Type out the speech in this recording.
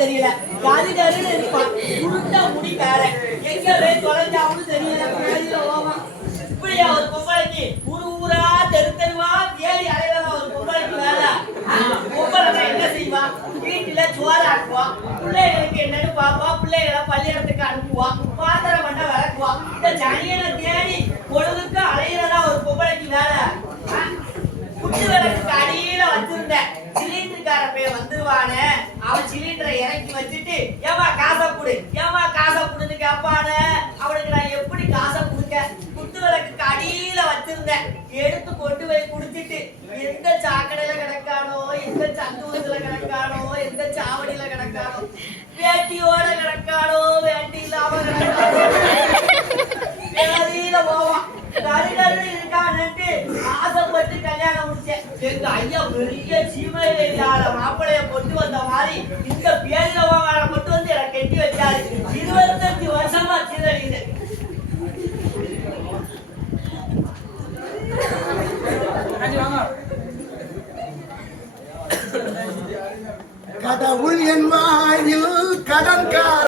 தெரியல கரு கருன்னு இருப்பான் உருண்டா முடிக்கார எங்க போய் தொலைஞ்சாவும் தெரியல இப்படியா ஒரு பொம்பளைக்கு ஊரு ஊரா தெரு தெருவா தேடி அலைவதா ஒரு பொம்பளைக்கு வேலை பொம்பளை என்ன செய்வா வீட்டுல சோறு ஆக்குவா பிள்ளைகளுக்கு என்னன்னு பாப்பா பிள்ளைகளை பள்ளியிடத்துக்கு அனுப்புவா பாத்திரம் பண்ண விளக்குவா இந்த சனியனை தேடி பொழுதுக்கு அலையிறதா ஒரு பொம்பளைக்கு வேலை குட்டு விளக்குக்கு அடியில வச்சிருந்தேன் சிலிண்டருக்கார போய் வந்துருவானே அவன் சிலிண்டரை இறக்கி வச்சுட்டு ஏமா காசை கொடு ஏமா காசை கொடுன்னு கேட்பானே அவனுக்கு நான் எப்படி காசை கொடுக்க குட்டு விளக்குக்கு அடியில வச்சிருந்தேன் எடுத்து கொண்டு போய் குடிச்சிட்டு எந்த சாக்கடையில கிடக்கானோ எந்த சந்தூரத்துல கிடக்கானோ எந்த சாவடியில கிடக்கானோ வேட்டியோட கிடக்கானோ வேட்டி இல்லாம கிடக்கானோ வேலையில போவான் கருகரு இருக்கான்னுட்டு ஆசைப்பட்டு கல்யாணம் முடிச்சேன் எங்க ஐயா பெரிய சீமையில இல்லாத மாப்பிளைய கொண்டு வந்த மாதிரி இந்த பேரிலவான கொண்டு வந்து எனக்கு கட்டி வச்சாரு 25 வருஷமா சீரழியுது கடவுள் என் வாயில் கடன்கார